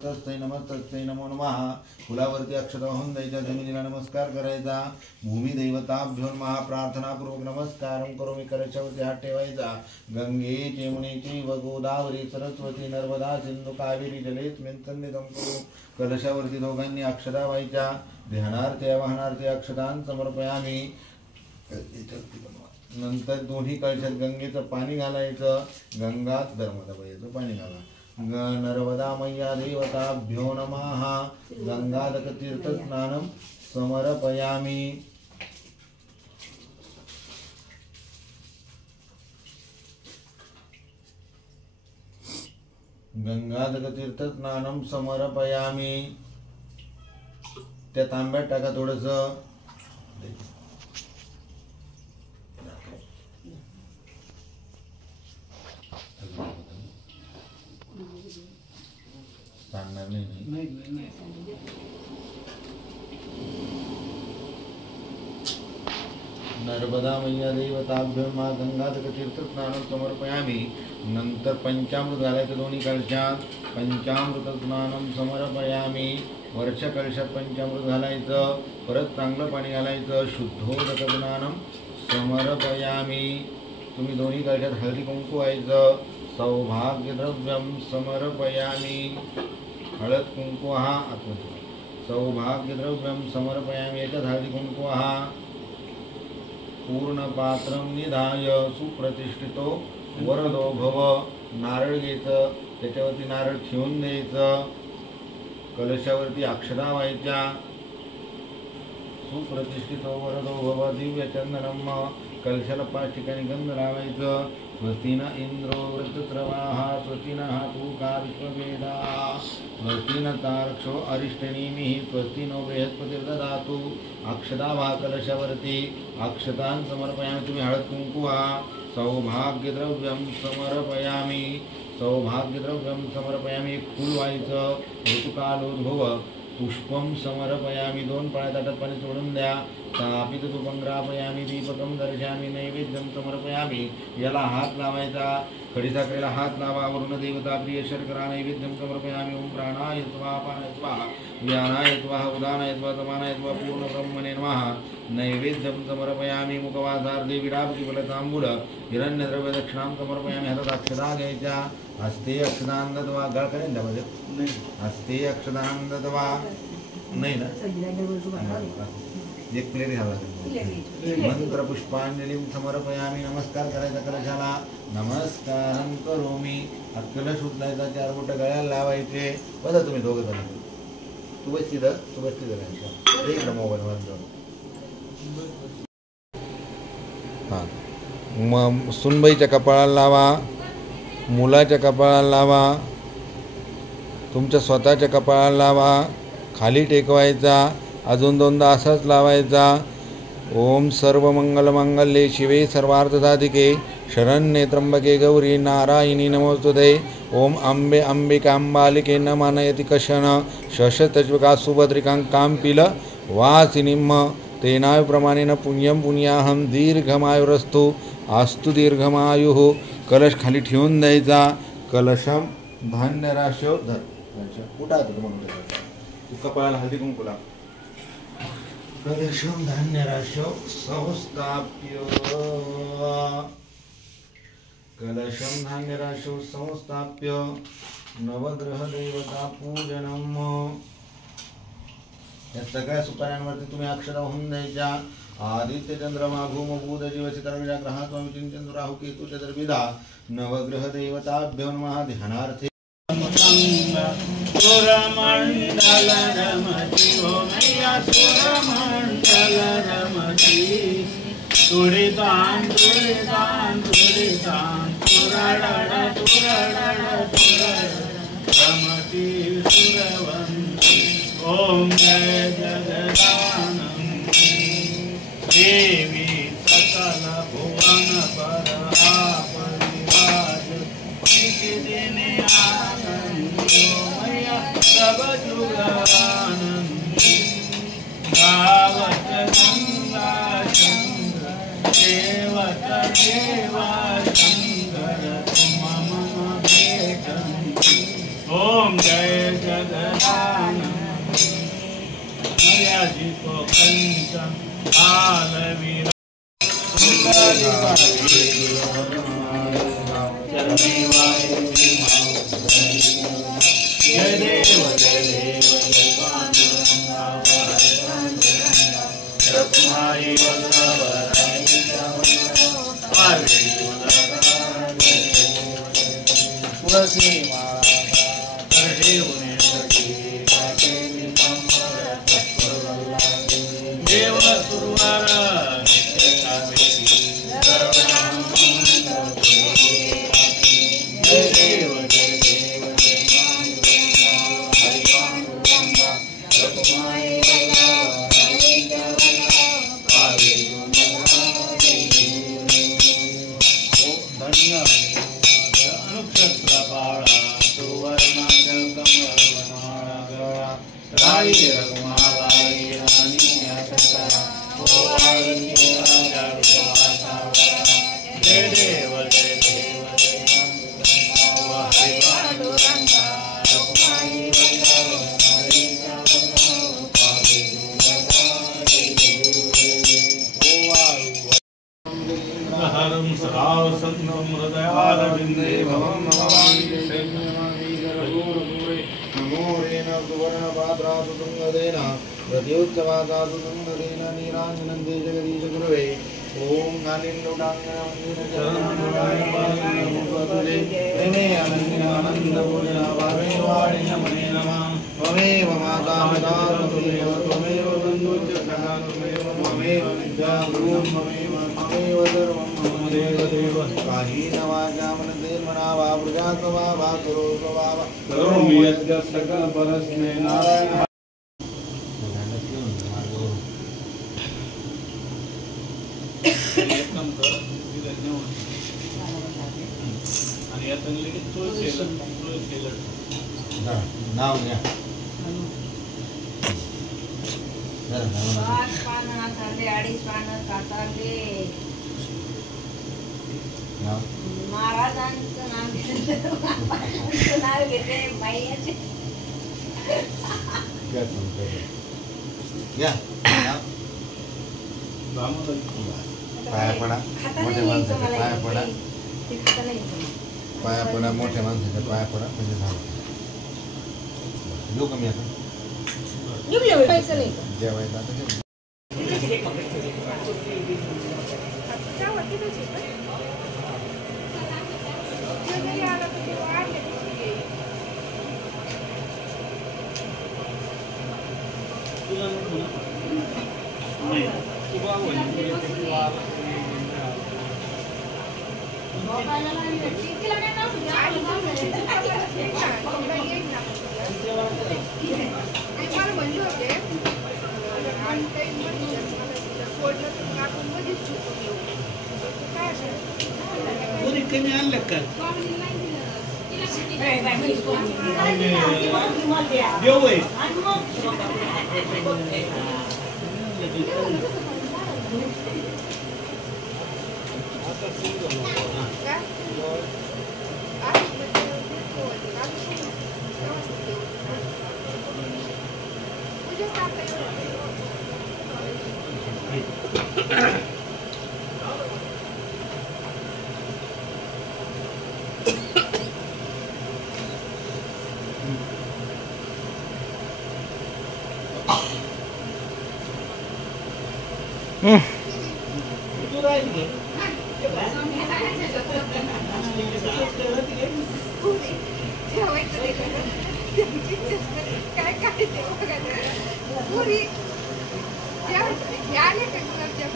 तस्मै नमो नमः. फुलावरती अक्षता वाहून द्यायच्या, जमिनीला नमस्कार करायचा. भूमी दैवताभ्यो नमः प्रार्थनापूर्वक नमस्कारं करोमि. कलशावरती हात ठेवायचा. गंगे यमुनेची व गोदावरी सरस्वती नर्मदा सिंधू कावेरी जलेस्मिन् सन्निधं कुरु. कलशावरती दोघांनी अक्षता व्हायच्या. ध्यानार्थे आवाहनार्थे अक्षतां समर्पयामि. नंतर दोन्ही कलशात गंगेचं पाणी घालायचं. गंगात नर्मदाबाईचं पाणी घाला. नर्मदा मैया देवताभ्यो नमः. गंगादक तीर्थ स्नानं समर्पयामि. गंगादक तीर्थ स्नानं समर्पयामि. त्या तांब्यात टाका थोडंसं. सांगणार नाही. नर्मदा मैया देवताभ्यो नमः. गंगादक तीर्थ स्नानं समर्पयामि. नंतर पंचामृत घालायचं दोन्ही कलशात. पंचामृत स्नानं समर्पयामि. वरच्या कलशात पंचामृत घालायचं. परत चांगलं पाणी घालायचं. शुद्धोदक स्नानं समर्पयामि. तुम्ही दोन्ही कलशात हळदी कुंकू व्हायचं. सौभाग्यद्रव्यं समर्पयामि. हळद कुंकू हा आत्मदेव. सौभाग्यद्रव्यं समर्पयामि. याच्यात हळदी कुंकू हा. पूर्ण पात्रं निधाय सुप्रतिष्ठितो वरदो भव. नारळ घ्यायचं, त्याच्यावरती नारळ ठेवून द्यायचं. कलशावरती अक्षता व्हायच्या. सुप्रतिष्ठितो वरदो भव. दिव्य चंदनम. कलशाला 5 ठिकाणी गंध लावायचं. स्वस्ति न इंद्रो वृत्रवाः. स्वस्ति नः पूषा विश्ववेदाः. स्वस्ति न तार्क्ष्यो अरिष्टनेमिः. स्वस्ति नो बृहस्पतिर्दधातु. अक्षता व्हा कलशावरती. अक्षतां समर्पयामि. तुम्ही हळद कुंकू व्हा. सौभाग्यद्रव्यं समर्पयामि. सौभाग्यद्रव्यं समर्पयामि. फूल व्हायचं. ऋतुकालोद्भव पुष्पं समर्पयामि. 2 पाळ्या ताटात पाणी सोडून द्या. स्थापित धूपं ग्रापयामि. दीपकं दर्शयामि. नैवेद्यं समर्पयामि. याला हात लावायचा. खडीसाखरेला हात लावा. वरुण देवता प्रिय शर्करा नैवेद्यं समर्पयामि. ओम प्राणाय स्वाहा अपानाय स्वाहा व्यानाय स्वाहा उदानाय स्वाहा समानाय स्वाहा पूर्ण ब्रह्मणे नमः. नैवेद्यं समर्पयामि. मुखवासार्धे विडापति फलतांबूल हिरण्यद्रव्य दक्षिणां समर्पयामि. हातात अक्षता घ्यायच्या. हस्ते अक्षतां दत्वा. गळ करेन त्यामध्ये. हस्ते अक्षतां दत्वा. नाही ना, एक प्लेट घाला. मंत्र पुष्पांजलीं समर्पयामि. नमस्कार करायचा कलशाला. नमस्कारं करोमि. कलश उचलायचा. 4 बोट गळ्याला लावायचे. बघा तुम्ही दोघं जण. तू बस तिथं इकडं मोबाईल वर. हां, सुनबाईच्या कपाळाला लावा. मुलाच्या कपाळाला लावा. तुमच्या स्वतःच्या कपाळाला लावा. खाली टेकवायचा. अजून 2दा असाच लावायचा. ओम सर्व मंगल मांगल्ये शिवे सर्वार्थसाधिके शरण्ये त्र्यंबके गौरी नारायणी नमोस्तुते. ओम अंबे अंबिकांबालिके न मानयति कशन शशतज्वका सुभद्रिकां कांपिल वासिनीम. तेनाय प्रमाणेन पुण्यं पुण्याहं दीर्घमायुरस्तु अस्तु दीर्घमायुः. कलश खाली ठेवून द्यायचा. कलशम धान्य राशो धर. कुठं म्हणून तू कपाळाला हळदी कुंकू लाव. कलशम धान्य राशो संस्थाप्य. कलशम धान्य राशो संस्थाप्य. नवग्रह देवता पूजनम. या सगळ्या सुपाऱ्यांवरती तुम्ही अक्षता वाहून द्यायच्या. आदित्य चंद्रमा भूम बुध जीव चित्रविजा ग्रहा स्वामी चिंतन राहू केतु चतुर्विधा. नवग्रह देवताभ्यो नमः. ध्यानार्थे सुरमंडल रमति. ओ मैया सुरमंडल रमति. तुरितां तुरितां तुरितां तुरडड तुरडड तुरडड रमति सुरवंती. ओम जय जगदानंदी देवी सकल भुवन परहा परिवार. दिन आनंदी. मैया सब जुगानंदी. गावत गंगा चंद्र देवत देवा शंकर मम भेटंती. ओम जय जगदानंद मर्यादि को कंचन कालवीर जय देव जय देव रघुमाई तुलसी देव सुरवर हरं सदा संगम हृदयारविंदे भवं नमामि नमो रेण सुवर्णपात्रासु तुङ्गदेन प्रत्युत्सवादासु तुङ्गदेन नीराञ्जनन्ते जगदीश गुरवे ॐ त्वमेव माता पिता त्वमेव बन्धुश्च सखा त्वमेव विद्या गुरुः त्वमेव सर्वं मम देवदेव कायेन वाचा मनसेर्मना वा वृथा वा करोमि यद् सकलपरस्मै नारायणः आणि आता लगेच तुळशी नाव घ्या महाराजांचं नाव घेते बाईचे पाया पडा मोठ्या माणसाच्या पाया पडा पाया पडा मोठ्या माणसाच्या पाया पडा म्हणजे झालं येऊ कमी आता जेवायचं आता कमी आणलं का देऊ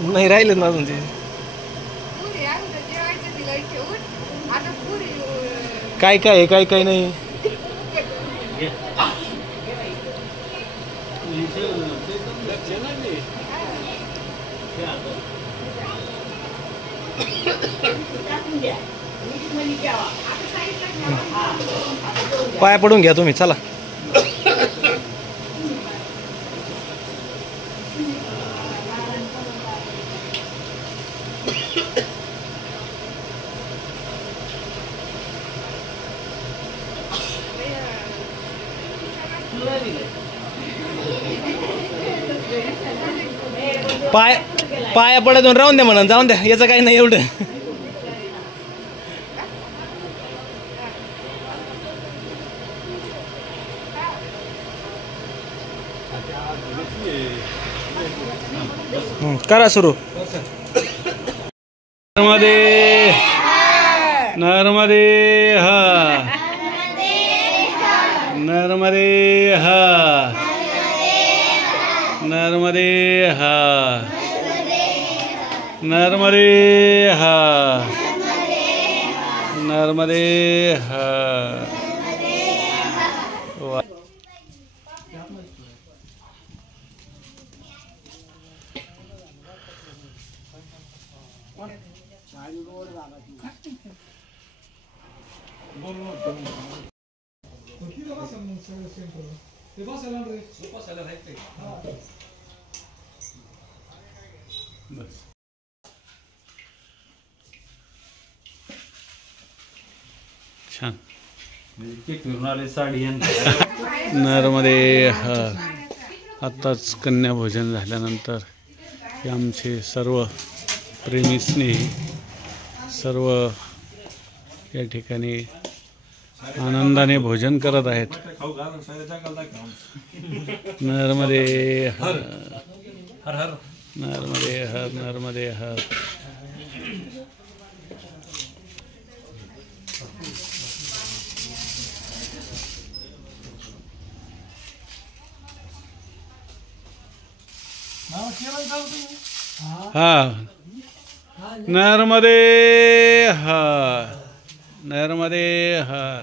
नाही राहिले ना अजून ते काय काय काय काय नाही पाया पडून घ्या तुम्ही चला पाया पडून राहून द्या म्हणून, जाऊन द्या, याचं काही नाही एवढं. करा सुरू. नर्मदे नर्मदे हर नर्मदे हर नर्मदे हर नर्मदे हर नर्मदे हर. छान. नर्मदे हर. आत्ताच कन्याभोजन झाल्यानंतर हे आमचे सर्व प्रेमी स्नेही सर्व या ठिकाणी आनंदाने भोजन करत आहेत. नर्मदे हर नर्मदे हर नर्मदे हर. हा नर्मदे हर नर्मदे हर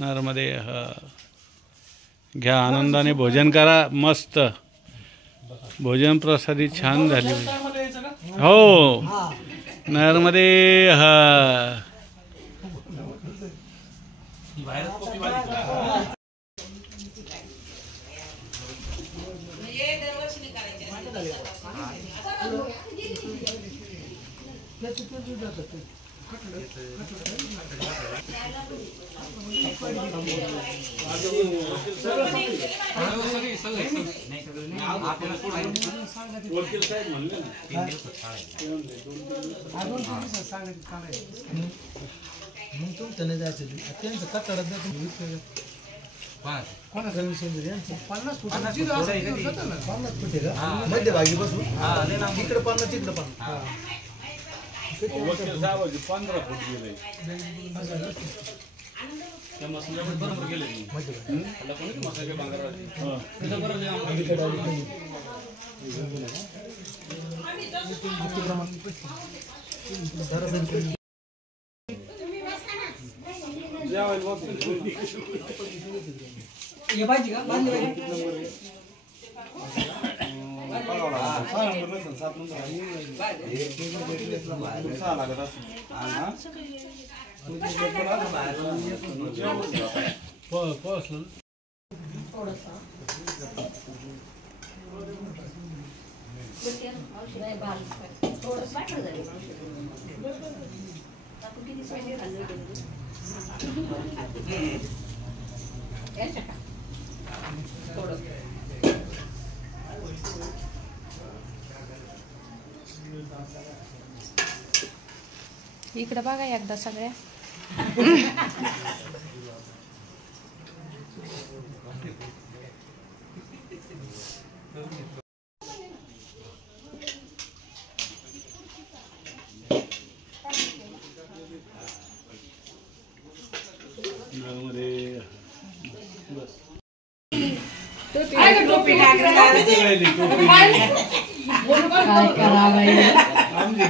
नर्मदे हर. घ्या, आनंदाने भोजन करा. मस्त भोजन प्रसादी छान झाली. हो नर्मदे हर. मध्यभागी बसून इकडे 50 इकडे 50. इकडे बघा एकदा सगळ्या.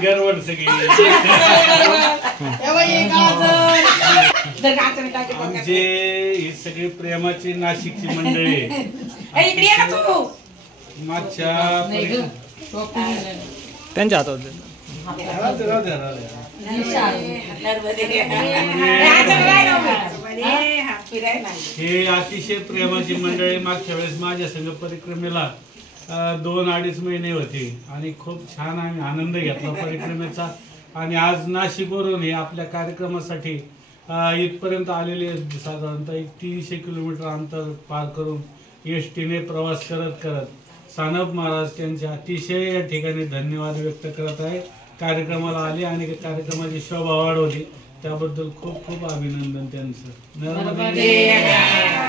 गरवड सगळी आमचे ही सगळी प्रेमाची नाशिकची मंडळी मागच्या त्यांच्या हातात. हे अतिशय प्रेमाची मंडळी मागच्या वेळेस माझ्या संघ परिक्रमेला 2-2.5 महिने होते आणि खूप छान आम्ही आनंद घेतला परिक्रमेचा. आणि आज नाशिकवरून हे आपल्या कार्यक्रमासाठी इथपर्यंत आलेले आहेत. साधारणतः एक 300 किलोमीटर अंतर पार करून एसटीने प्रवास करत करत सानप महाराज त्यांचे अतिशय या ठिकाणी धन्यवाद व्यक्त करत आहे. कार्यक्रमाला आले आणि कार्यक्रमाची शोभा वाढवली, त्याबद्दल खूप खूप अभिनंदन त्यांचं. नर्मदे.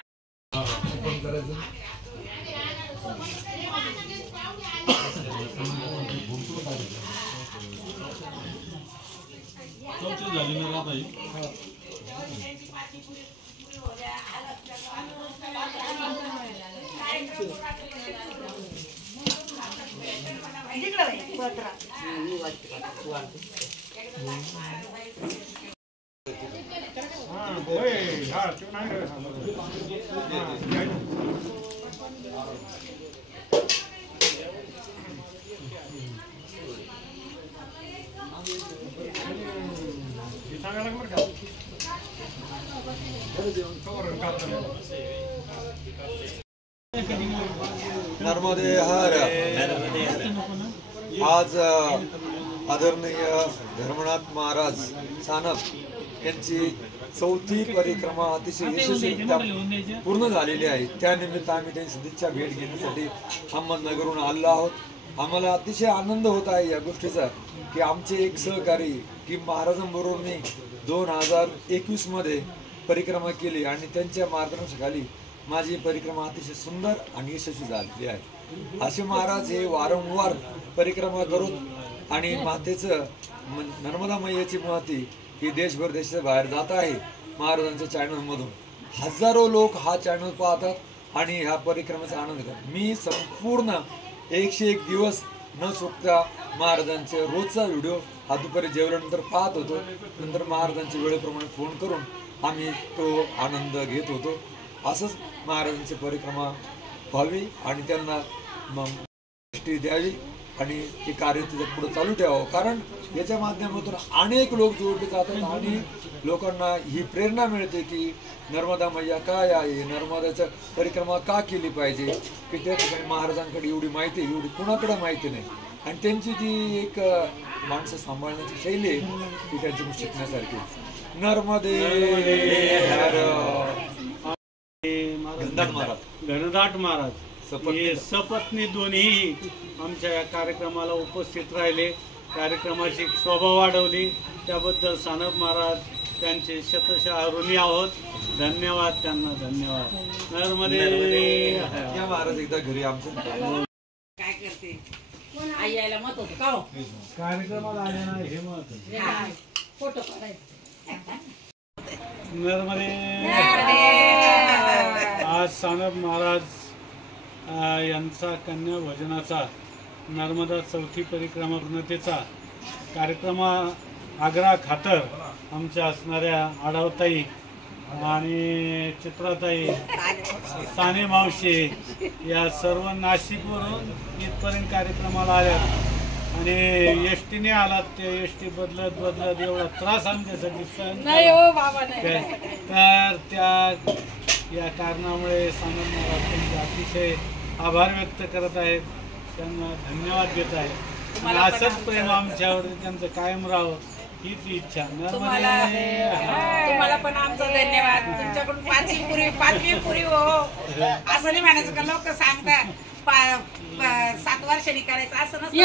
नर्मदे हर. आज आदरणीय धर्मनाथ महाराज सानप यांची 4थी परिक्रमा अतिशय यशस्वीरित्या पूर्ण झालेली आहे. त्यानिमित्त आम्ही त्यांची सदिच्छा भेट घेण्यासाठी अहमदनगरहून आलो आहोत. आम्हाला अतिशय आनंद होत आहे या गोष्टीचा की आमचे एक सहकारी की महाराजांबरोबर मी 2021 मध्ये परिक्रमा केली आणि त्यांच्या मार्गदर्शनाखाली माझी परिक्रमा अतिशय सुंदर आणि यशस्वी झालेली आहे. असे महाराज हे वारंवार परिक्रमा करून आणि मातेचं नर्मदा मैयाची महती ही देशभर देशाच्या बाहेर जात आहे. महाराजांच्या चॅनलमधून हजारो लोक हा चॅनल पाहतात आणि ह्या परिक्रमेचा आनंद घेतात. मी संपूर्ण 101 दिवस न चुकता महाराजांचे रोजचा व्हिडिओ हा दुपारी जेवल्यानंतर पाहत होतो. नंतर महाराजांच्या वेळेप्रमाणे फोन करून आम्ही तो आनंद घेत होतो. असंच महाराजांची परिक्रमा व्हावी आणि त्यांना दृष्टी द्यावी आणि ते कार्य तिथे पुढे चालू ठेवावं. कारण याच्या माध्यमातून अनेक लोक जोडले जातात आणि लोकांना ही प्रेरणा मिळते की नर्मदा मैया काय आहे, नर्मदाचं परिक्रमा का केली पाहिजे, की त्या ठिकाणी महाराजांकडे एवढी माहिती एवढी कुणाकडे माहिती नाही. आणि त्यांची जी एक माणसं सांभाळण्याची शैली आहे ती त्यांची शिकण्यासारखी. नर्मदे घनदाट महाराज हे सपत्नी दोन्ही आमच्या या कार्यक्रमाला उपस्थित राहिले, कार्यक्रमाची शोभा वाढवली. त्याबद्दल सानप महाराज त्यांचे शतशः ऋणी आहोत. धन्यवाद त्यांना, धन्यवाद. नर्मदे. महाराज एकदा घरी आमचं काय करते आई यायला मत होतं का हो? कार्यक्रमाला आले ना हे मत फोटो काढायचा. नर्मदे. आज सानप महाराज यांचा कन्या भजनाचा नर्मदा 4थी परिक्रमा पूर्णतेचा कार्यक्रम आग्रा खातर आमच्या असणाऱ्या आढावताई आणि चित्राताई, साने मावशी या सर्व नाशिकवरून इथपर्यंत कार्यक्रमाला आल्यात आणि एसटीने आलात. ते एसटी बदलत बदलत एवढा त्रास आमच्यासाठी सहन तर त्या या कारणामुळे सानप महाराज त्यांचे अतिशय आभार व्यक्त करत आहेत, त्यांना धन्यवाद देत आहे आणि असंच प्रेम आमच्यावर त्यांचं कायम राहावं हीच इच्छा. तुम्हाला पण आमचा धन्यवाद. तुमच्याकडून 5वी पुरी हो असं नाही म्हणायचं का लोक सांगतात 7 वर्षांनी करायचं असं नसतं.